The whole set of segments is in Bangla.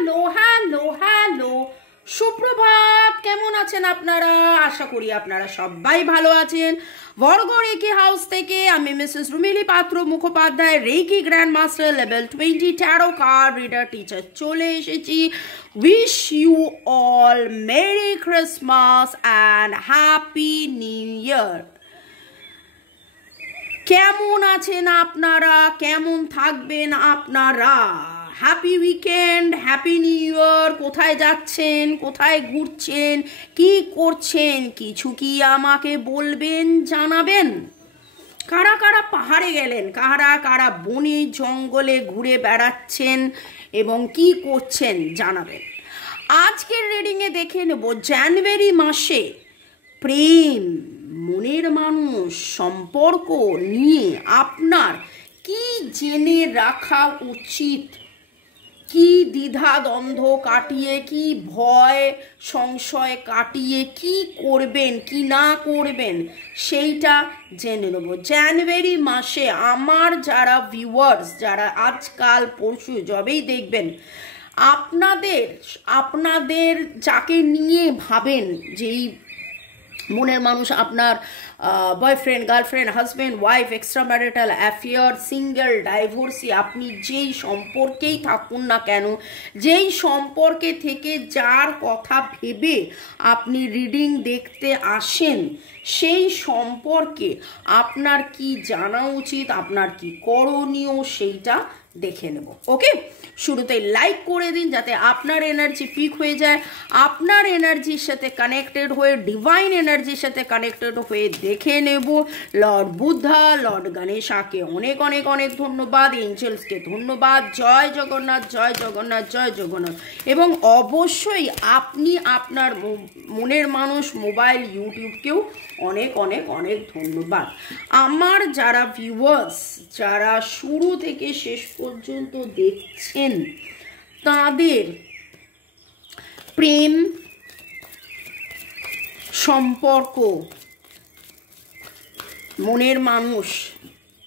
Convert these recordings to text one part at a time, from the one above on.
হ্যালো সুপ্রভাত, কেমন আছেন আপনারা? আশা করি আপনারা সবাই ভালো আছেন। বর্গ রেকি হাউস থেকে আমি Mrs Rumili Patra Mukhopadhyay, reiki grand master level 20 tarot card reader teacher চলে এসেছি। Wish you all merry Christmas and happy new year. কেমন আছেন আপনারা? কেমন থাকবেন আপনারা? Happy weekend, happy new year. কোথায় যাচ্ছেন, কোথায় ঘুরছেন, কি করছেন, কিছু কি আমাকে বলবেন, জানাবেন। কারা কারা পাহাড়ে গেলেন, কারা কারা বনে জঙ্গলে ঘুরে বেড়াচ্ছেন এবং কি করছেন জানাবেন। আজকের রিডিংয়ে দেখে নেব জানুয়ারি মাসে প্রেম, মনের মানুষ, সম্পর্ক নিয়ে আপনার কি জেনে রাখা উচিত, কি দ্বিধা দ্বন্দ্ব কাটিয়ে, কি ভয় সংশয় কাটিয়ে কি করবেন কি না করবেন সেইটা জেনে নেব। জানুয়ারি মাসে আমার যারা ভিউয়ার্স, যারা আজকাল পরশু যবেই দেখবেন, আপনাদের যাকে নিয়ে ভাবেন যেই মনের মানুষ, আপনার boyfriend, girlfriend, husband, wife, extra marital affair, single, divorcee, আপনি যেই সম্পর্কেই থাকুন না কেন, যেই সম্পর্কে থেকে যার কথা ভেবে আপনি রিডিং দেখতে আসেন, সেই সম্পর্কে আপনার কি জানা উচিত, আপনার কি করণীয়, সেইটা দেখে নেব। ওকে, শুরুতে লাইক করে দিন যাতে আপনার এনার্জি পিক হয়ে যায়। আপনার এনার্জির সাথে কানেক্টেড হয়ে, ডিভাইন এনার্জির সাথে কানেক্টেড হয়ে দেখে নেব। লর্ড বুদ্ধা, লর্ড গণেশাকে অনেক অনেক অনেক ধন্যবাদ, এঞ্জেলসকে ধন্যবাদ। জয় জগন্নাথ, জয় জগন্নাথ, জয় জগন্নাথ। এবং অবশ্যই আপনি আপনার মনের মানুষ মোবাইল ইউটিউবকেও অনেক অনেক অনেক ধন্যবাদ। আমার যারা ভিউয়ার্স, যারা শুরু থেকে শেষ পর্যন্ত দেখছেন, তাদের প্রেম, সম্পর্ক, মনের মানুষ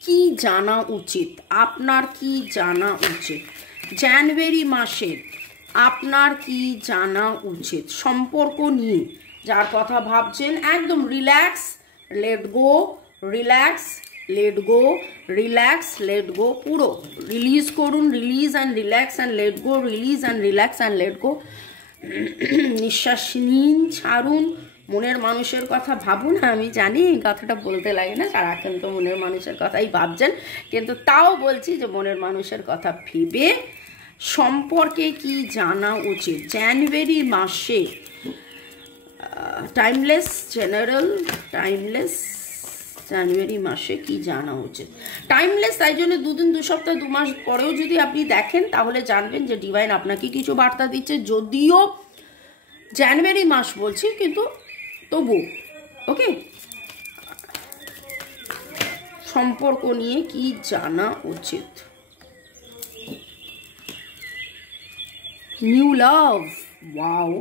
কি জানা উচিত, আপনার কি জানা উচিত জানুয়ারি মাসে, আপনার কি জানা উচিত সম্পর্ক নিয়ে যার কথা ভাবছেন। একদম relax, let go, relax, let go, relax, let go, পুরো রিলিজ করুন। Release and relax and let go, release and relax and let go. নিঃশ্বাস নিন, ছাড়ুন। মনের মানুষের কথা ভাবুন। আমি জানি এই কথাটা বলতে লাগে না, সারাক্ষণ তো মনের মানুষের কথাই ভাবছেন, কিন্তু তাও বলছি যে মনের মানুষের কথা ভেবে সম্পর্কে কি জানা উচিত জানুয়ারি মাসে। টাইমলেস জেনারেল, টাইমলেস জানুয়ারি মাসে কি জানা উচিত। টাইমলেস তাই জন্য দুদিন, দু সপ্তাহ, 2 মাস পরেও যদি আপনি দেখেন তাহলে জানবেন যে ডিভাইন আপনাকে কিছু বার্তা দিচ্ছে, যদিও জানুয়ারি মাস বলছি কিন্তু তবু। ওকে, সম্পর্ক নিয়ে কি জানা উচিত। New love, wow.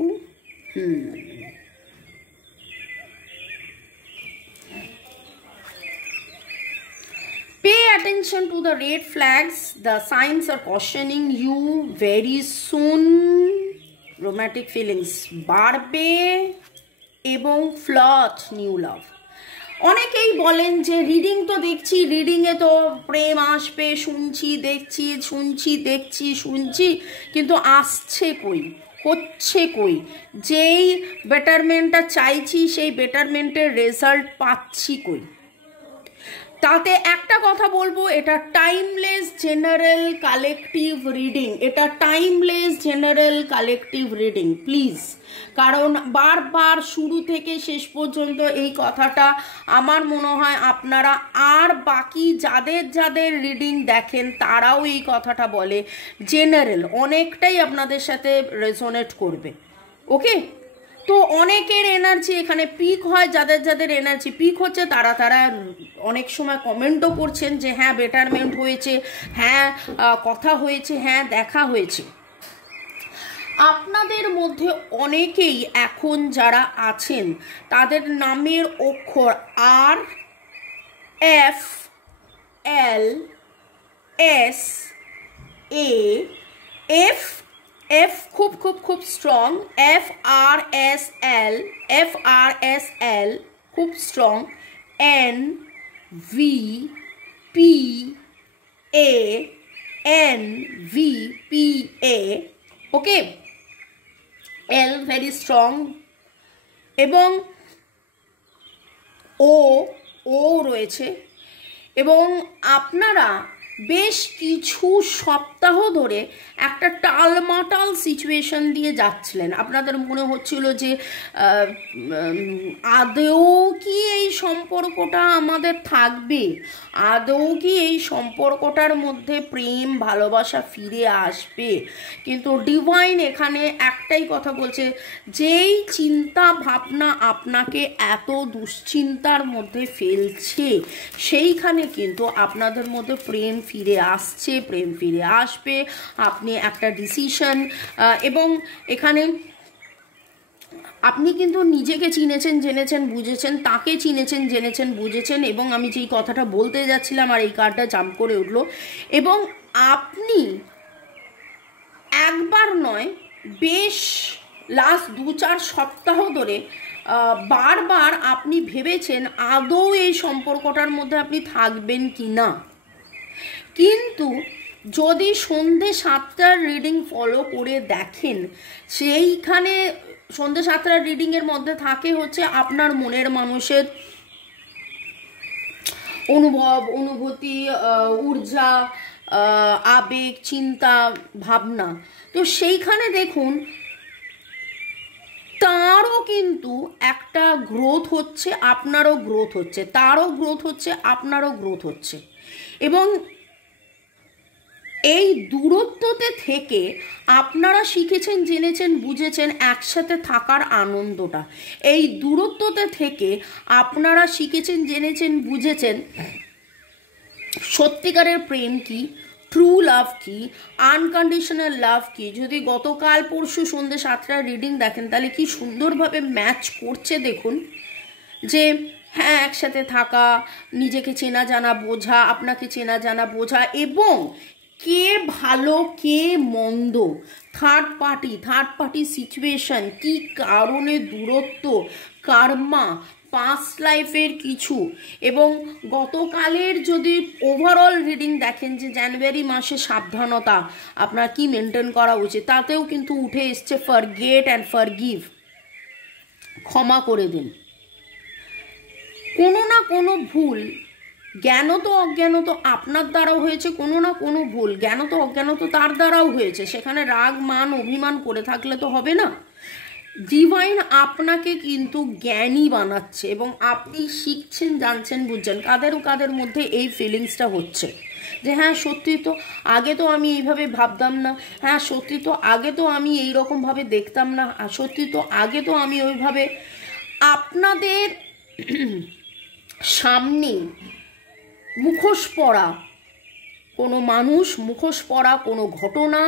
Pay attention to the red flags. The signs are cautioning you very soon. Romantic feelings বাড়বে এবং ফ্লার্ট, নিউ লাভ। অনেকেই বলেন যে রিডিং তো দেখছি, রিডিংয়ে তো প্রেম আসবে, শুনছি দেখছি, শুনছি দেখছি শুনছি, কিন্তু আসছে কই, হচ্ছে কই, যেই বেটারমেন্টটা চাইছি সেই বেটারমেন্টের রেজাল্ট পাচ্ছি কই। তাতে একটা কথা বলবো, এটা টাইমলেস জেনারেল কালেকটিভ রিডিং, এটা timeless general collective reading please. কারণ বারবার শুরু থেকে শেষ পর্যন্ত এই কথাটা আমার মনে হয় আপনারা আর বাকি যাদের যাদের রিডিং দেখেন তারাও এই কথাটা বলে, জেনারেল অনেকটাই আপনাদের সাথে রেজোনেট করবে। ওকে, তো অনেকের এনার্জি এখানে পিক হয়, যাদের যাদের এনার্জি পিক হচ্ছে তারা অনেক সময় কমেন্টও করছেন যে হ্যাঁ বেটারমেন্ট হয়েছে, হ্যাঁ কথা হয়েছে, হ্যাঁ দেখা হয়েছে। আপনাদের মধ্যে অনেকেই এখন যারা আছেন তাদের নামের অক্ষর আর, এফ, এল, এস, এ, এফ, F খুব খুব খুব স্ট্রং, FRSL, FRSL খুব স্ট্রং, NVPA, NVPA, ওকে, L ভেরি স্ট্রং, এবং ও রয়েছে। এবং আপনারা বেশ কিছু সপ্তাহ ধরে একটা টালমাটাল সিচুয়েশন দিয়ে যাচ্ছিলেন। আপনাদের মনে হচ্ছিল যে আদৌ কি এই সম্পর্কটা আমাদের থাকবে, আদৌ কি এই সম্পর্কটার মধ্যে প্রেম ভালোবাসা ফিরে আসবে। কিন্তু ডিভাইন এখানে একটাই কথা বলছে, যেই চিন্তা ভাবনা আপনাকে এত দুশ্চিন্তার মধ্যে ফেলছে, সেইখানে কিন্তু আপনাদের মধ্যে প্রেম ফিরে আসছে, প্রেম ফিরে আসবে। আপনি একটা ডিসিশন, এবং এখানে আপনি কিন্তু নিজেকে চিনেছেন, জেনেছেন, বুঝেছেন, তাকে চিনেছেন, জেনেছেন, বুঝেছেন। এবং আমি যেই কথাটা বলতে যাচ্ছিলাম আর এই কার্ডটা জাম্প করে উঠলো, এবং আপনি একবার নয় বেশ লাস্ট 2-4 সপ্তাহ ধরে বারবার আপনি ভেবেছেন আদৌ এই সম্পর্কটার মধ্যে আপনি থাকবেন কি না। কিন্তু যদি সন্ধে 7টার রিডিং ফলো করে দেখেন, সেইখানে সন্ধে 7টার রিডিংয়ের মধ্যে থাকে হচ্ছে আপনার মনের মানুষের অনুভব, অনুভূতি, ঊর্জা, আবেগ, চিন্তা, ভাবনা। তো সেইখানে দেখুন তারও কিন্তু একটা গ্রোথ হচ্ছে, আপনারও গ্রোথ হচ্ছে, তারও গ্রোথ হচ্ছে, আপনারও গ্রোথ হচ্ছে। এবং এই দূরত্বতে থেকে আপনারা শিখেছেন, জেনেছেন, বুঝেছেন একসাথে থাকার আনন্দটা। এই দূরত্বতে থেকে আপনারা শিখেছেন, জেনেছেন, বুঝেছেন সত্যিকারের প্রেম কি, ট্রু লাভ কি, আনকন্ডিশনাল লাভ কি। যদি গতকাল পরশু সন্ধ্যে 7টার রিডিং দেখেন তাহলে কি সুন্দরভাবে ম্যাচ করছে। দেখুন যে হ্যাঁ, একসাথে থাকা, নিজেকে চেনা জানা বোঝা, আপনাকে চেনা জানা বোঝা, এবং কে ভালো কে মন্দ, থার্ড পার্টি সিচুয়েশন, কি কারণে দূরত্ব, কার্মা, পাস্ট লাইফের কিছু। এবং গতকালের যদি ওভারঅল রিডিং দেখেন যে জানুয়ারি মাসে সাবধানতা আপনার কি মেনটেন করা উচিত, তাতেও কিন্তু উঠে এসছে ফরগেট অ্যান্ড ফরগিভ, ক্ষমা করে দিন। কোনো না কোনো ভুল, জ্ঞানত অজ্ঞানত আপনার দ্বারাও হয়েছে, কোনো না কোনো ভুল জ্ঞানত অজ্ঞানত তার দ্বারাও হয়েছে। সেখানে রাগ মান অভিমান করে থাকলে তো হবে না। ডিভাইন আপনাকে কিন্তু জ্ঞানী বানাচ্ছে এবং আপনি শিখছেন, জানছেন, বুঝছেন। কাদের মধ্যে এই ফিলিংসটা হচ্ছে যে হ্যাঁ সত্যি তো আগে তো আমি এইভাবে ভাবতাম না, হ্যাঁ সত্যি তো আগে তো আমি এইরকমভাবে দেখতাম না, সত্যি তো আগে তো আমি ওইভাবে। আপনাদের সামনে মুখোশ পরা কোনো মানুষ, মুখোশ পরা কোনো ঘটনা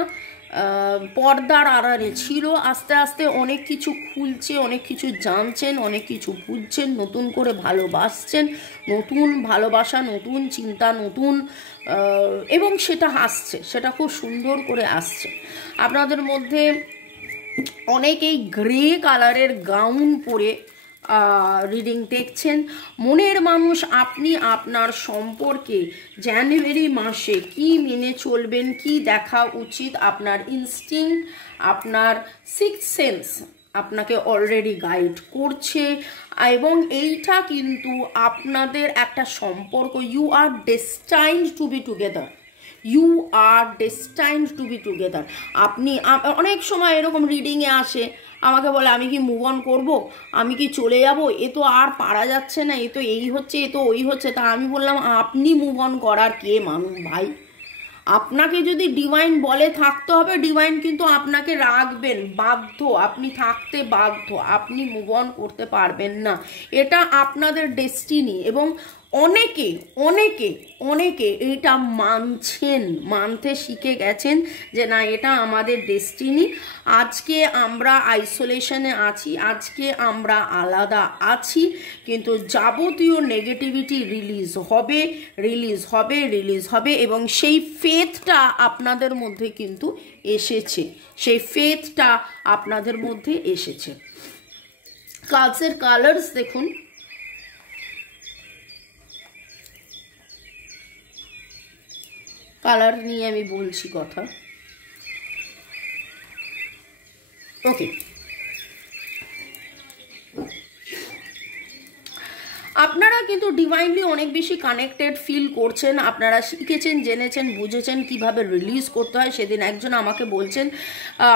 পর্দার আড়ালে ছিল। আস্তে আস্তে অনেক কিছু খুলছে, অনেক কিছু জানছেন, অনেক কিছু বুঝছেন, নতুন করে ভালোবাসছেন, নতুন ভালোবাসা, নতুন চিন্তা, নতুন, এবং সেটা আসছে, সেটা খুব সুন্দর করে আসছে। আপনাদের মধ্যে অনেকেই গ্রে কালারের গাউন পরে রিডিং দেখছেন। মনের মানুষ আপনি আপনার সম্পর্কে জানুয়ারি মাসে কি মেনে চলবেন, কি দেখা উচিত, আপনার ইনস্টিংক্ট, আপনার সিক্সথ সেন্স আপনাকে অলরেডি গাইড করছে। এবং এইটা কিন্তু আপনাদের একটা সম্পর্ক, you are destined to be together, you are destined to be together. আপনি অনেক সময় এরকম রিডিংয়ে আসে, আমাকে বলে আমি কি মুভ অন করবো, আমি কি চলে যাব, এ তো আর পারা যাচ্ছে না, এ তো এই হচ্ছে, এ তো ওই হচ্ছে। তা আমি বললাম আপনি মুভ অন করার কে মানুষ ভাই? আপনাকে যদি ডিভাইন বলে থাকতে হবে, ডিভাইন কিন্তু আপনাকে রাখবেন, বাধ্য, আপনি থাকতে বাধ্য, আপনি মুভ অন করতে পারবেন না, এটা আপনাদের ডেস্টিনি। এবং অনেকে অনেকে অনেকে এটা মানতে শিখে গেছেন যে না এটা আমাদের ডেস্টিনি, আজকে আমরা আইসোলেশনে আছি, আজকে আমরা আলাদা আছি, কিন্তু যাবতীয় নেগেটিভিটি রিলিজ হবে এবং সেই ফেথটা আপনাদের মধ্যে কিন্তু এসেছে, সেই ফেথটা আপনাদের মধ্যে এসেছে। কার্ডসের কালার্স দেখুন, কালার নিয়ে আমি বলছি কথা। ওকে, আপনারা কিন্তু ডিভাইনলি অনেক বেশি কানেক্টেড ফিল করছেন, আপনারা শিখেছেন, জেনেছেন, বুঝেছেন কিভাবে রিলিজ করতে হয়। সেদিন একজন আমাকে বলছেন,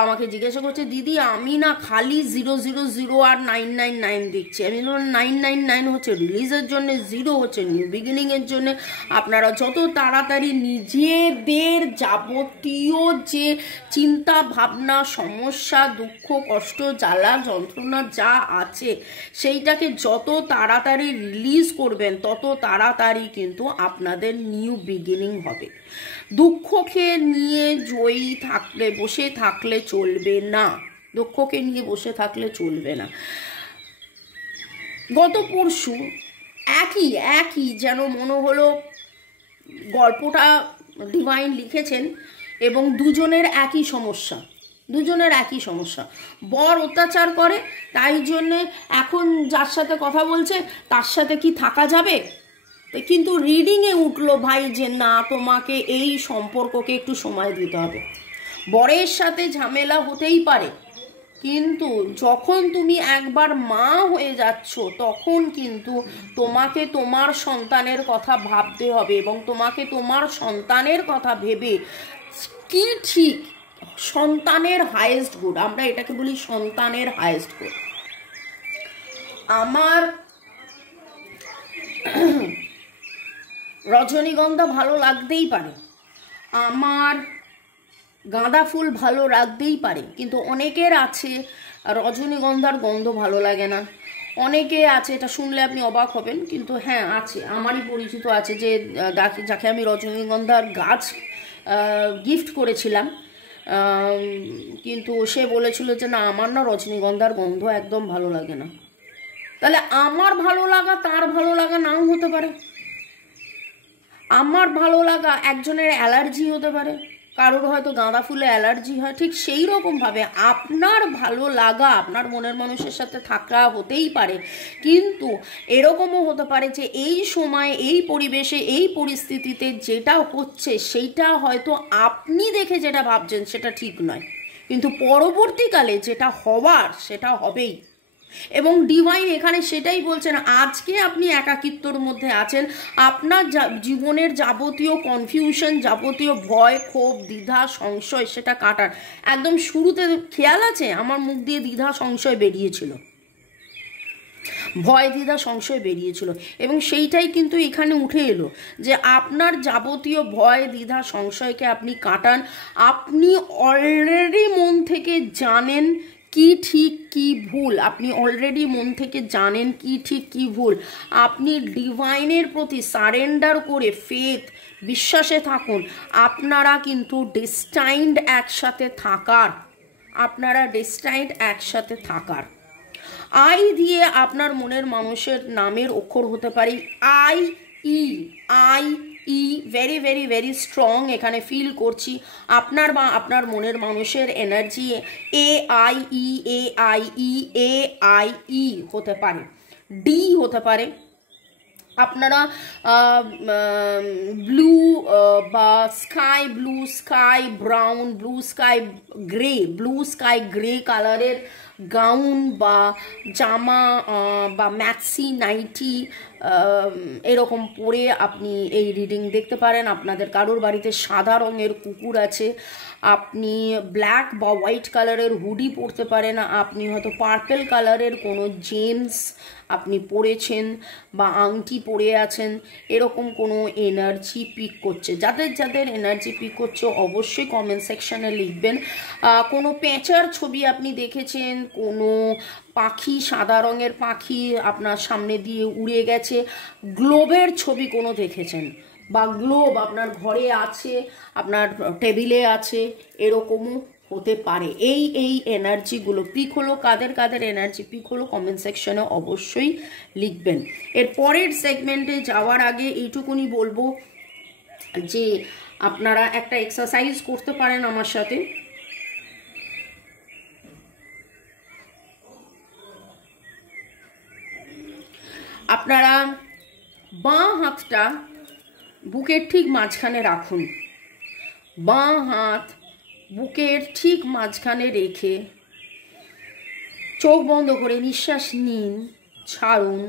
আমাকে জিজ্ঞাসা করছে, দিদি আমি না খালি 000 আর 999 দেখছি। আমি বললাম 999 হচ্ছে রিলিজের জন্য, 0 হচ্ছে নিউ বিগিনিংয়ের জন্য। আপনারা যত তাড়াতাড়ি নিজেদের যাবতীয় যে চিন্তা ভাবনা, সমস্যা, দুঃখ, কষ্ট, জ্বালা, যন্ত্রণা যা আছে সেইটাকে যত তাড়াতাড়ি রিলিজ করবেন তত তাড়াতাড়ি কিন্তু আপনাদের নিউ বিগিনিং হবে। দুঃখকে নিয়ে বসে থাকলে চলবে না, দুঃখকে নিয়ে বসে থাকলে চলবে না। গত পরশু একই যেন মনে হলো গল্পটা ডিভাইন লিখেছেন এবং দুজনের একই সমস্যা। বর অত্যাচার করে, তাই জন্যে এখন যার সাথে কথা বলছে তার সাথে কি থাকা যাবে, কিন্তু রিডিংয়ে উঠলো ভাই যে না তোমাকে এই সম্পর্ককে একটু সময় দিতে হবে। বরের সাথে ঝামেলা হতেই পারে, কিন্তু যখন তুমি একবার মা হয়ে যাচ্ছ তখন কিন্তু তোমাকে তোমার সন্তানের কথা ভাবতে হবে এবং তোমাকে তোমার সন্তানের কথা ভেবে কি ঠিক সন্তানের হাইয়েস্ট গুড, আমরা এটাকে বলি সন্তানের হাইয়েস্ট গুড। আমার রজনীগন্ধা ভালো লাগতেই পারে, আমার গাঁদা ফুল ভালো লাগতেই পারে, কিন্তু অনেকের আছে রজনীগন্ধার গন্ধ ভালো লাগে না। অনেকে আছে, এটা শুনলে আপনি অবাক হবেন, কিন্তু হ্যাঁ আছে, আমারই পরিচিত আছে যে যাকে আমি রজনীগন্ধার গাছ গিফট করেছিলাম, কিন্তু সে বলেছিল যে না আমার না রজনীগন্ধার গন্ধ একদম ভালো লাগে না। তাহলে আমার ভালো লাগা তার ভালো লাগা নাও হতে পারে, আমার ভালো লাগা একজনের অ্যালার্জি হতে পারে, কারোর হয়তো গাঁদা ফুলে অ্যালার্জি হয়। ঠিক সেই রকমভাবে আপনার ভালো লাগা আপনার মনের মানুষের সাথে থাকা হতেই পারে, কিন্তু এরকমও হতে পারে যে এই সময় এই পরিবেশে এই পরিস্থিতিতে যেটা হচ্ছে সেইটা হয়তো আপনি দেখে যেটা ভাবছেন সেটা ঠিক নয়, কিন্তু পরবর্তীকালে যেটা হওয়ার সেটা হবেই। এবং ডিভাইন এখানে সেটাই বলছেন, আজকে আপনি একাকিত্বর মধ্যে আছেন, আপনার জীবনের যাবতীয় কনফিউশন, যাবতীয় ভয়, ক্ষোভ, দ্বিধা, সংশয় সেটা কাটার। একদম শুরুতে খেয়াল আছে আমার মুখ দিয়ে দ্বিধা সংশয় বেরিয়েছিল, ভয়, দ্বিধা, সংশয় বেরিয়েছিল, এবং সেইটাই কিন্তু এখানে উঠে এলো যে আপনার যাবতীয় ভয়, দ্বিধা, সংশয়কে আপনি কাটান। আপনি অলরেডি মন থেকে জানেন কি ঠিক কি ভুল, আপনি অলরেডি মন থেকে জানেন কি ঠিক কি ভুল। আপনি ডিভাইনের প্রতি সারেন্ডার করে ফেথ, বিশ্বাসে থাকুন। আপনারা কিন্তু ডেস্টাইন্ড একসাথে থাকার। আই দিয়ে আপনার মনের মানুষের নামের অক্ষর হতে পারে I E, very very very strong এখানে ফিল করছি। আপনার বা আপনার মনের মানুষের এনার্জি এ আই হতে পারে, ডি হতে পারে। আপনারা ব্লু বা sky blue, sky brown, blue sky grey কালারের গাউন বা জামা বা ম্যাক্সি নাইটি এরকম পরে আপনি এই রিডিং দেখতে পারেন। আপনাদের কারোর বাড়িতে সাদা রঙের কুকুর আছে, আপনি ব্ল্যাক বা হোয়াইট কালারের হুডি পরতে পারেন, আপনি হয়তো পার্পল কালারের কোনো জেমস আপনি পরেছেন বা আংটি পরে আছেন, এরকম কোনো এনার্জি পিক করছে। যাদের এনার্জি পিক করছে অবশ্যই কমেন্ট সেকশানে লিখবেন। কোনো পেঁচার ছবি আপনি দেখেছেন, কোনো পাখি, সাদা রঙের পাখি আপনার সামনে দিয়ে উড়ে গেছে, গ্লোবের ছবি কোনো দেখেছেন, বা গ্লোব আপনার ঘরে আছে, আপনার টেবিলে আছে, এরকমও হতে পারে। এই এনার্জিগুলো পিক হলো, কাদের কাদের এনার্জি পিক হলো কমেন্ট সেকশনে অবশ্যই লিখবেন। এর পরের সেগমেন্টে যাওয়ার আগে এইটুকুনি বলবো যে আপনারা একটা এক্সারসাইজ করতে পারেন আমার সাথে। আপনারা বাঁ হাতটা বুকের ঠিক মাঝখানে রাখুন, বাঁ হাত বুকের ঠিক মাঝখানে রেখে চোখ বন্ধ করে নিঃশ্বাস নিন, ছাড়ুন,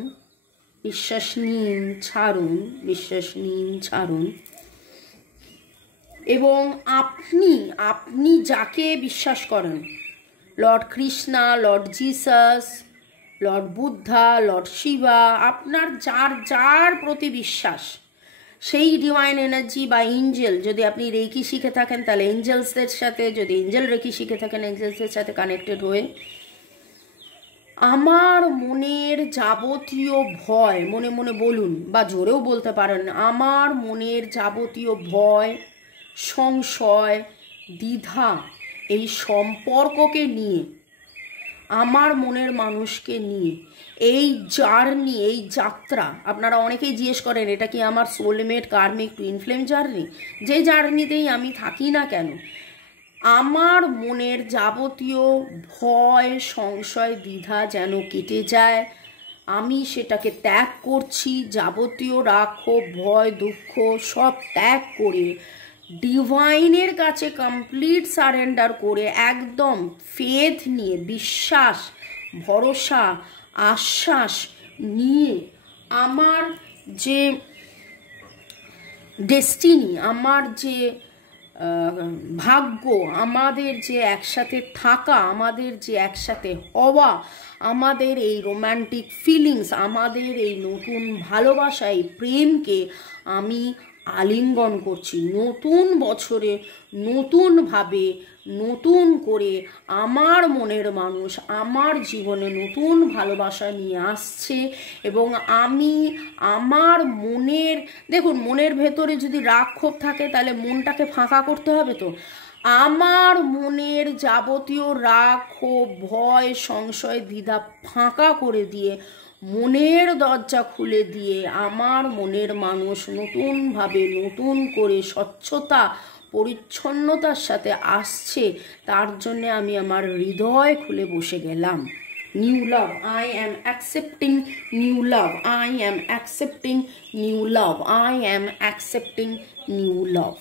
নিঃশ্বাস নিন, ছাড়ুন, নিঃশ্বাস নিন, ছাড়ুন। এবং আপনি যাকে বিশ্বাস করেন, Lord Krishna, Lord Jesus, Lord Buddha, Lord Shiva, আপনার যার প্রতি বিশ্বাস, সেই ডিভাইন এনার্জি বা এঞ্জেল, যদি আপনি রেকি শিখে থাকেন তাহলে এঞ্জেলসদের সাথে, যদি এঞ্জেল রেকি শিখে থাকেন এঞ্জেলসদের সাথে কানেক্টেড হয়ে আমার মনের যাবতীয় ভয়, মনে মনে বলুন বা জোরেও বলতে পারেন, আমার মনের যাবতীয় ভয়, সংশয়, দ্বিধা, এই সম্পর্ককে নিয়ে, আমার মনের মানুষকে নিয়ে, এই জার্নি, এই যাত্রা, আপনারা অনেকেই জিজ্ঞেস করেন এটা কি আমার সোলমেট, কার্মিক, টুইন ফ্লেম জার্নি, যে জার্নিতেই আমি থাকি না কেন, আমার মনের যাবতীয় ভয়, সংশয়, দ্বিধা যেন কেটে যায়, আমি সেটাকে ত্যাগ করছি, যাবতীয় রাগ, ভয়, দুঃখ সব ত্যাগ করে ডিভাইনের কাছে কমপ্লিট সারেন্ডার করে, একদম ফেথ নিয়ে, বিশ্বাস, ভরসা, আশ্বাস নিয়ে আমার যে ডেস্টিনি, আমার যে ভাগ্য, আমাদের যে একসাথে থাকা, আমাদের যে একসাথে হওয়া, আমাদের এই রোম্যান্টিক ফিলিংস, আমাদের এই নতুন ভালোবাসা, এই প্রেমকে আমি আলিঙ্গন করছি। নতুন বছরে নতুনভাবে, নতুন করে আমার মনের মানুষ আমার জীবনে নতুন ভালোবাসা নিয়ে আসছে। এবং আমি আমার মনের, দেখুন মনের ভেতরে যদি রাগ ক্ষোভ থাকে তাহলে মনটাকে ফাঁকা করতে হবে, তো আমার মনের যাবতীয় রাগ ক্ষোভ, ভয়, সংশয়, দ্বিধা ফাঁকা করে দিয়ে, মনের দরজা খুলে দিয়ে আমার মনের মানুষ নতুনভাবে, নতুন করে স্বচ্ছতা, পরিচ্ছন্নতার সাথে আসছে, তার জন্য আমি আমার হৃদয় খুলে বসে গেলাম। New love, I am accepting new love, I am accepting new love, I am accepting new লাভ।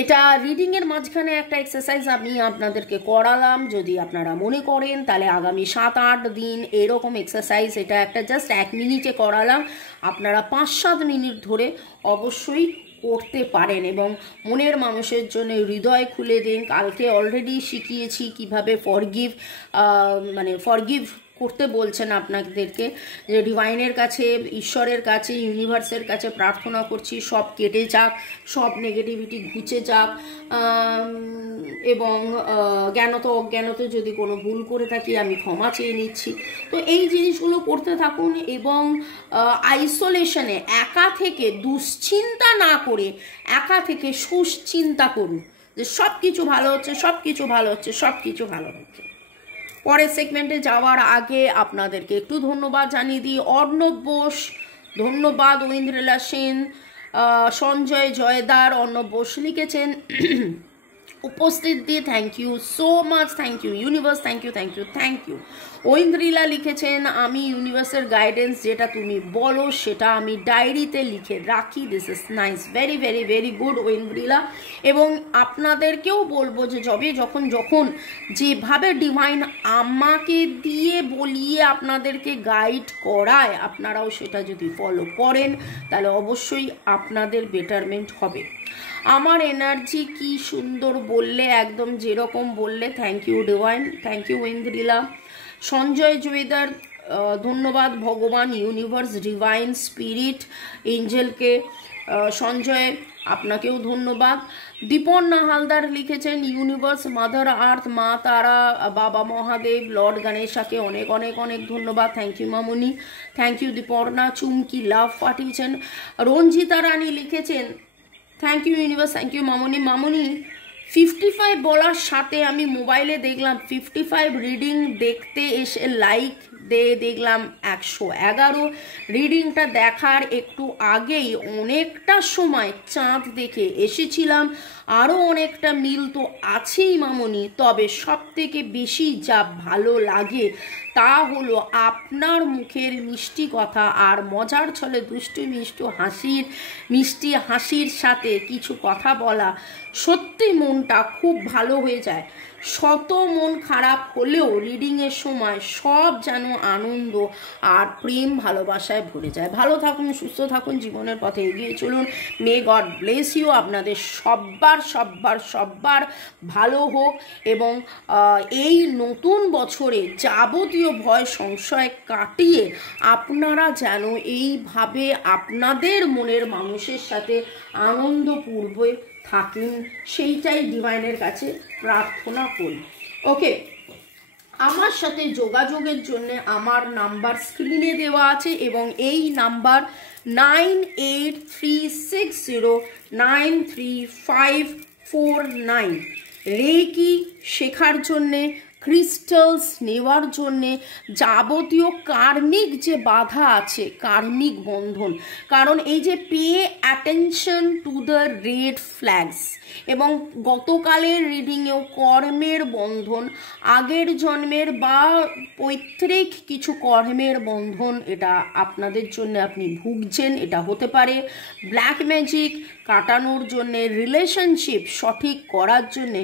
এটা রিডিংয়ের মাঝখানে একটা এক্সারসাইজ আমি আপনাদেরকে করালাম, যদি আপনারা মনে করেন তাহলে আগামী 7-8 দিন এরকম এক্সারসাইজ, এটা একটা জাস্ট 1 মিনিটে করালাম, আপনারা 5-7 মিনিট ধরে অবশ্যই করতে পারেন। এবং মনের মানুষের জন্য হৃদয় খুলে দিন। কালকে অলরেডি শিখিয়েছি কিভাবে ফরগিভ করতে বলছেন আপনাদেরকে, যে ডিভাইনের কাছে, ঈশ্বরের কাছে, ইউনিভার্সের কাছে প্রার্থনা করছি সব কেটে যাক, সব নেগেটিভিটি ঘুচে যাক, এবং জ্ঞানত অজ্ঞানত যদি কোনো ভুল করে থাকি আমি ক্ষমা চেয়ে নিচ্ছি। তো এই জিনিসগুলো করতে থাকুন এবং আইসোলেশনে একা থেকে দুশ্চিন্তা না করে একা থেকে সুশ্চিন্তা করুন যে সব কিছু ভালো হচ্ছে, সব কিছু ভালো হচ্ছে, সব কিছু ভালো হচ্ছে। পরের সেগমেন্টে যাওয়ার আগে আপনাদেরকে একটু ধন্যবাদ জানিয়ে দিই। অর্ণব বোস ধন্যবাদ, ঐন্দ্রিলা সেন, সঞ্জয় জয়দার, অর্ণব বোস লিখেছেন উপস্থিত দিয়ে thank you so much, thank you universe, thank you, thank you, thank you. Aindrila লিখেছেন আমি ইউনিভার্সের গাইডেন্স যেটা তুমি বলো সেটা আমি ডায়েরিতে লিখে রাখি। This is nice, very very very good Aindrila. এবং আপনাদেরকেও বলবো যে যখন যেভাবে ডিভাইন আমাকে দিয়ে বলিয়ে আপনাদেরকে গাইড করায়, আপনারাও সেটা যদি ফলো করেন তাহলে অবশ্যই আপনাদের বেটারমেন্ট হবে। আমার এনার্জি কি সুন্দর বললে, একদম যেরকম বললে, thank you divine, thank you Aindrila. Sanjay Joardar ধন্যবাদ ভগবান, ইউনিভার্স, ডিভাইন স্পিরিট, এঞ্জেলকে সঞ্জয় আপনাকেও ধন্যবাদ। দীপর্ণা হালদার লিখেছেন ইউনিভার্স, মাদার আর্থ, মা তারা, বাবা মহাদেব, লর্ড গণেশাকে অনেক অনেক অনেক ধন্যবাদ। Thank you Mamuni, thank you Diparna. Chumki love পাঠিয়েছেন। রঞ্জিতা রানী লিখেছেন thank you universe, thank you Mamuni. Mamuni 55 বলার সাথে আমি মোবাইলে দেখলাম 55 রিডিং দেখতে এসে লাইক দেখলাম 111। রিডিংটা দেখার একটু আগেই অনেকটা সময় চাঁদ দেখে এসেছিলাম, আরও অনেকটা মিল তো আছেই মামনি, তবে সব থেকে বেশি যা ভালো লাগে তা হলো আপনার মুখের মিষ্টি কথা আর মজার ছলে দুষ্টু মিষ্টি হাসির সাথে কিছু কথা বলা। সত্যি মনটা খুব ভালো হয়ে যায়। শত মন খারাপ হলেও রিডিংয়ের সময় সব যেন আনন্দ আর প্রেম ভালোবাসায় ভরে যায়। ভালো থাকুন, সুস্থ থাকুন, জীবনের পথে এগিয়ে চলুন। May God bless you. আপনাদের সব্বার ভালো হোক এবং এই নতুন বছরে যাবতীয় ভয় সংশয় কাটিয়ে আপনারা যেন এইভাবে আপনাদের মনের মানুষের সাথে আনন্দপূর্বে থাকেন, সেইটাই ডিভাইনের কাছে প্রার্থনা করি। ওকে, আমার সাথে যোগাযোগের জন্য আমার নাম্বার স্ক্রিনে দেওয়া আছে এবং এই নাম্বার 9836093549। রেকি শেখার জন্যে, ক্রিস্টালস নেওয়ার জন্যে, যাবতীয় কার্মিক যে বাধা আছে, কার্মিক বন্ধন, কারণ এই যে pay attention to the red flags এবং গতকালের রিডিংয়েও কর্মের বন্ধন, আগের জন্মের বা পৈতৃক কিছু কর্মের বন্ধন, এটা আপনাদের জন্য আপনি ভুগছেন, এটা হতে পারে। ব্ল্যাক ম্যাজিক কাটানোর জন্যে, রিলেশনশিপ সঠিক করার জন্যে,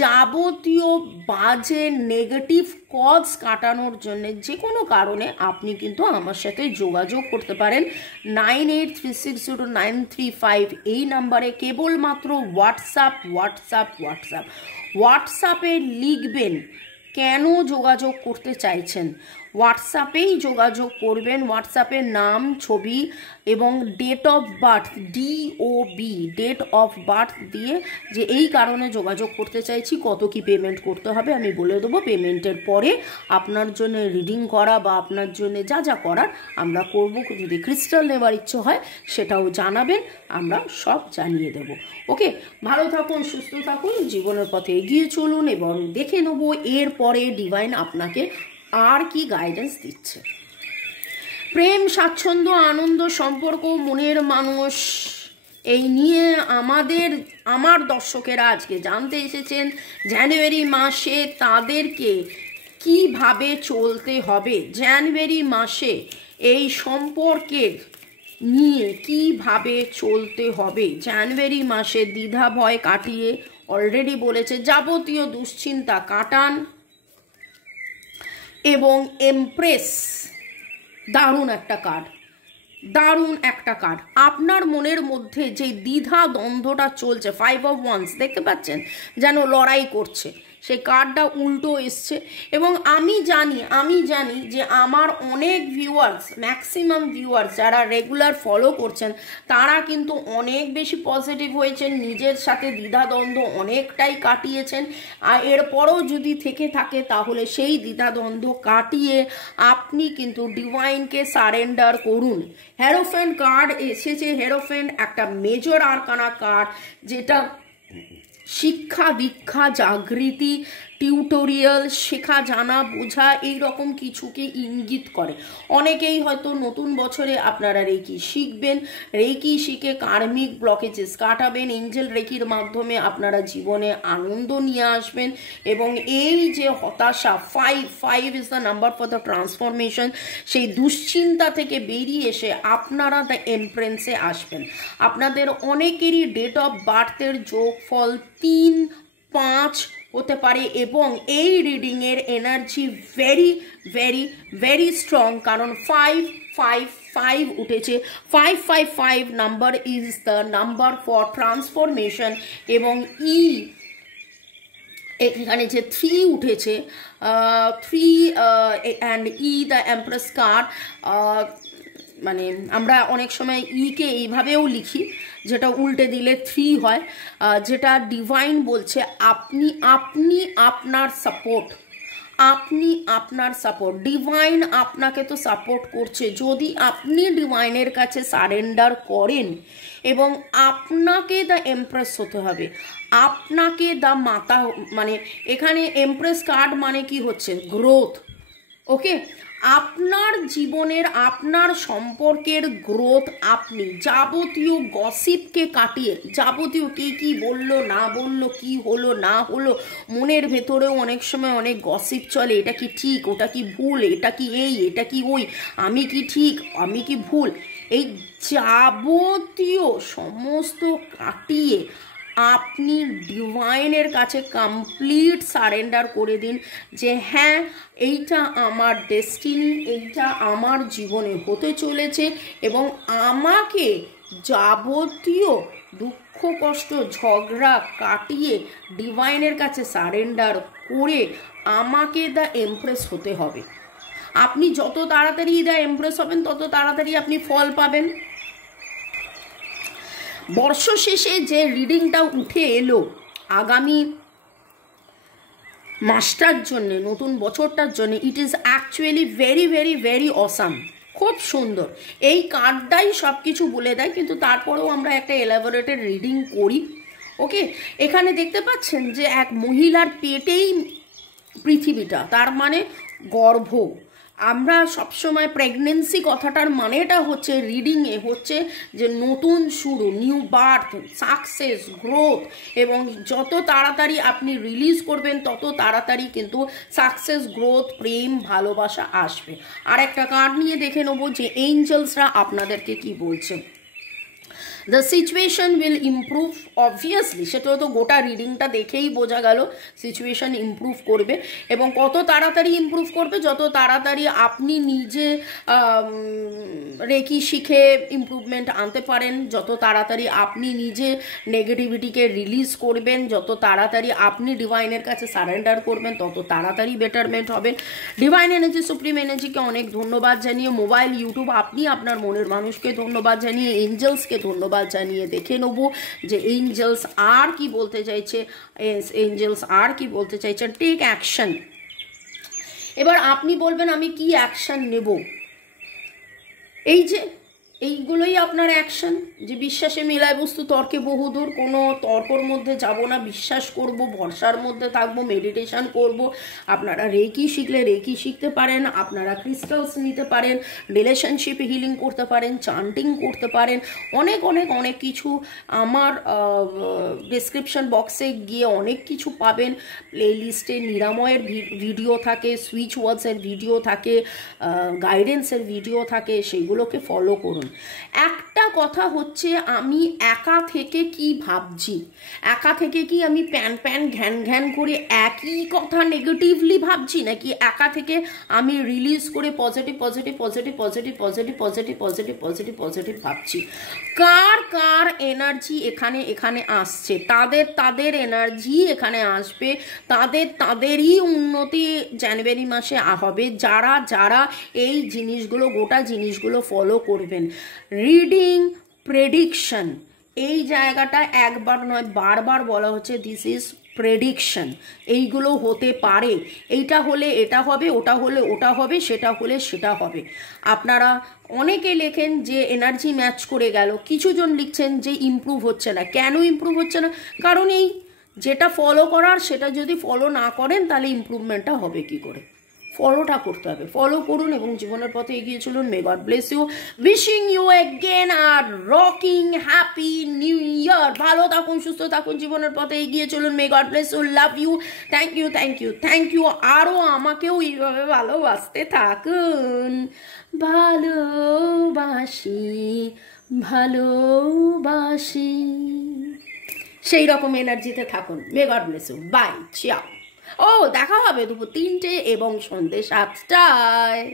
যাবতীয় বাজে নেগেটিভ কজ কাটানোর জন্যে যে কোনো কারণে আপনি কিন্তু আমার সাথে যোগাযোগ করতে পারেন। 98360935 এই নাম্বারে কেবলমাত্র হোয়াটসঅ্যাপে লিখবেন কেন যোগাযোগ করতে চাইছেন, হোয়াটসঅ্যাপেই যোগাযোগ করবেন। হোয়াটসঅ্যাপের নাম, ছবি এবং date of birth, DOB date of birth দিয়ে যে এই কারণে যোগাযোগ করতে চাইছি, কত কি পেমেন্ট করতে হবে আমি বলে দেবো। পেমেন্টের পরে আপনার জন্য রিডিং করা বা আপনার জন্য যা যা করার আমরা করব। যদি ক্রিস্টাল নেওয়ার ইচ্ছে হয় সেটাও জানাবেন, আমরা সব জানিয়ে দেব। ওকে, ভালো থাকুন, সুস্থ থাকুন, জীবনের পথে এগিয়ে চলুন এবং দেখে নেব এরপরে ডিভাইন আপনাকে আর কি গাইডেন্স দিচ্ছে। প্রেম, স্বাচ্ছন্দ্য, আনন্দ, সম্পর্ক, মনের মানুষ, এই নিয়ে আমার দর্শকেরা আজকে জানতে এসেছেন জানুয়ারি মাসে তাদেরকে কিভাবে চলতে হবে, জানুয়ারি মাসে এই সম্পর্কের নিয়ে কিভাবে চলতে হবে। জানুয়ারি মাসে দ্বিধা ভয় কাটিয়ে, অলরেডি বলেছে যাবতীয় দুশ্চিন্তা কাটান এবং এমপ্রেস দারুণ একটা কার্ড। আপনার মনের মধ্যে যে দ্বিধা দ্বন্দ্বটা চলছে, 5 of Wands দেখতে পাচ্ছেন, যেন লড়াই করছে, সেই কার্ডটা উল্টো এসছে। এবং আমি জানি যে আমার অনেক ভিউয়ার্স, ম্যাক্সিমাম ভিউয়ার্স যারা রেগুলার ফলো করছেন তারা কিন্তু অনেক বেশি পজিটিভ হয়েছেন, নিজের সাথে দ্বিধাদ্বন্দ্ব অনেকটাই কাটিয়েছেন। আর এরপরও যদি থেকে থাকে তাহলে সেই দ্বিধাদ্বন্দ্ব কাটিয়ে আপনি কিন্তু ডিভাইনকে সারেন্ডার করুন। হেরোফেন্ট কার্ড এসেছে। হেরোফেন্ট একটা মেজর আরকানা কার্ড, যেটা শিক্ষা দীক্ষা জাগৃতি টিউটোরিয়াল শেখা জানা বোঝা এই রকম কিছুকে ইঙ্গিত করে। অনেকেই হয়তো নতুন বছরে আপনারা রেকি শিখবেন, রেকি শিখে কার্মিক ব্লকেজেস কাটাবেন, এঞ্জেল রেকির মাধ্যমে আপনারা জীবনে আনন্দ নিয়ে আসবেন এবং এই যে হতাশা, 5 is the number for the transformation, সেই দুশ্চিন্তা থেকে বেরিয়ে এসে আপনারা দ্য এমপ্রেন্সে আসবেন। আপনাদের অনেকেরই ডেট অফ বার্থের যোগফল 3, 5 হতে পারে এবং এই রিডিংয়ের energy very very very strong, কারণ 5 উঠেছে। 5 number is the number for transformation এবং এখানে যে 3 উঠেছে, 3 অ্যান্ড দ্য এমপ্রেস কার্ড, মানে আমরা অনেক সময় ইকে এইভাবেও লিখি, যেটা উল্টে দিলে 3 হয়, যেটা ডিভাইন বলছে আপনি আপনি আপনার সাপোর্ট, আপনি আপনার সাপোর্ট, ডিভাইন আপনাকে তো সাপোর্ট করছে। যদি আপনি ডিভাইনের কাছে সারেন্ডার করেন এবং আপনাকে দ্য এমপ্রেস হতে হবে, আপনাকে দ্য মাতা, মানে এখানে এমপ্রেস কার্ড মানে কি হচ্ছে, গ্রোথ। ওকে, আপনার জীবনের আপনার সম্পর্কের গ্রোথ, আপনি যাবতীয় গসিপকে কাটিয়ে, যাবতীয় কে কি বললো না বললো, কি হলো না হলো, মনের ভেতরেও অনেক সময় অনেক গসিপ চলে, এটা কি ঠিক, ওটা কি ভুল, এটা কি এই, এটা কি ওই, আমি কি ঠিক, আমি কি ভুল, এই যাবতীয় সমস্ত কাটিয়ে আপনি ডিভাইনের কাছে কমপ্লিট সারেন্ডার করে দিন যে হ্যাঁ এইটা আমার ডেস্টিনি, এইটা আমার জীবনে হতে চলেছে এবং আমাকে যাবতীয় দুঃখ কষ্ট ঝগড়া কাটিয়ে ডিভাইনের কাছে সারেন্ডার করে আমাকে দ্য এমপ্রেস হতে হবে। আপনি যত তাড়াতাড়ি দ্য এমপ্রেস হবেন তত তাড়াতাড়ি আপনি ফল পাবেন। বর্ষ শেষে যে রিডিংটা উঠে এলো আগামী মাসটার জন্যে, নতুন বছরটার জন্যে, it is actually very very very awesome, খুব সুন্দর। এই কার্ডটাই সব কিছু বলে দেয়, কিন্তু তারপরেও আমরা একটা এলাবোরেটেড রিডিং করি। ওকে, এখানে দেখতে পাচ্ছেন যে এক মহিলার পেটেই পৃথিবীটা, তার মানে গর্ভ। আমরা সবসময় প্রেগনেন্সি কথাটার মানেটা হচ্ছে রিডিংয়ে হচ্ছে যে নতুন শুরু, নিউ বার্থ, সাকসেস, গ্রোথ, এবং যত তাড়াতাড়ি আপনি রিলিজ করবেন তত তাড়াতাড়ি কিন্তু সাকসেস, গ্রোথ, প্রেম, ভালোবাসা আসবে। আর একটা কার্ড নিয়ে দেখে নেবো যে এঞ্জেলসরা আপনাদেরকে কি বলছে। The situation will improve, obviously সেটা তো গোটা রিডিংটা দেখেই বোঝা গেল সিচুয়েশন ইমপ্রুভ করবে। এবং কত তাড়াতাড়ি ইমপ্রুভ করবে, যত তাড়াতাড়ি আপনি নিজে রেকি শিখে ইমপ্রুভমেন্ট আনতে পারেন, যত তাড়াতাড়ি আপনি নিজে নেগেটিভিটিকে রিলিজ করবেন, যত তাড়াতাড়ি আপনি ডিভাইনের কাছে সারেন্ডার করবেন তত তাড়াতাড়ি বেটারমেন্ট হবে। ডিভাইন এনার্জি, সুপ্রিম এনার্জিকে অনেক ধন্যবাদ জানিয়ে, মোবাইল, ইউটিউব, আপনি আপনার মনের মানুষকে ধন্যবাদ জানিয়ে, এঞ্জেলসকে ধন্যবাদ জানিয়ে দেখে নেব যে এঞ্জেলস আর কি বলতে চাইছে। এঞ্জেলস আর কি বলতে চাইছেন, টেক অ্যাকশন। এবার আপনি বলবেন আমি কি অ্যাকশন নেব, এই যে এইগুলোই আপনার অ্যাকশন। যে বিশ্বাসে মেলায় বস্তু তর্কে বহুদূর, কোনো তর্কর মধ্যে যাব না, বিশ্বাস করব, ভরসার মধ্যে থাকবো, মেডিটেশন করব। আপনারা রেকি শিখলে রেকি শিখতে পারেন, আপনারা ক্রিস্টালস নিতে পারেন, রিলেশনশিপ হিলিং করতে পারেন, চান্টিং করতে পারেন, অনেক অনেক অনেক কিছু আমার ডেসক্রিপশন বক্সে গিয়ে অনেক কিছু পাবেন। প্লে লিস্টে নিরাময়ের ভিডিও থাকে, সুইচ ওয়ার্ডসের ভিডিও থাকে, গাইডেন্সের ভিডিও থাকে, সেইগুলোকে ফলো করুন। একটা কথা হচ্ছে আমি একা থেকে কি ভাবছি, একা থেকে কি আমি প্যান প্যান ঘ্যান ঘ্যান করে একই কথা নেগেটিভলি ভাবছি, নাকি একা থেকে আমি রিলিজ করে positive positive positive positive positive positive positive positive positive ভাবছি। কার কার এনার্জি এখানে এখানে আসছে, তাদের তাদের এনার্জি এখানে আসবে, তাদের তাদেরই উন্নতি জানুয়ারি মাসে হবে, যারা যারা এই জিনিসগুলো, গোটা জিনিসগুলো ফলো করবেন। রিডিং, প্রেডিকশন, এই জায়গাটা একবার নয় বারবার বলা হচ্ছে দিস ইজ প্রেডিকশন। এইগুলো হতে পারে, এইটা হলে এটা হবে, ওটা হলে ওটা হবে, সেটা হলে সেটা হবে। আপনারা অনেকে লেখেন যে এনার্জি ম্যাচ করে গেল, কিছুজন লিখছেন যে ইমপ্রুভ হচ্ছে না। কেন ইমপ্রুভ হচ্ছে না? কারণ এই যেটা ফলো করার সেটা যদি ফলো না করেন তাহলে ইমপ্রুভমেন্টটা হবে কি করে? ফলোটা করতে হবে, ফলো করুন এবং জীবনের পথে এগিয়ে চলুন। May God bless you, wishing you again a rocking happy new year. ভালো থাকুন, সুস্থ থাকুন, জীবনের পথে এগিয়ে চলুন। May God bless you, love you, thank you thank you thank you. আরও আমাকেও এইভাবে ভালোবাসতে থাকুন। ভালোবাসি ভালোবাসি, সেই রকম এনার্জিতে থাকুন। May God bless you, bye, ciao. ও দেখা হবে দুপুর 3টে এবং সন্ধ্যে 7টায়।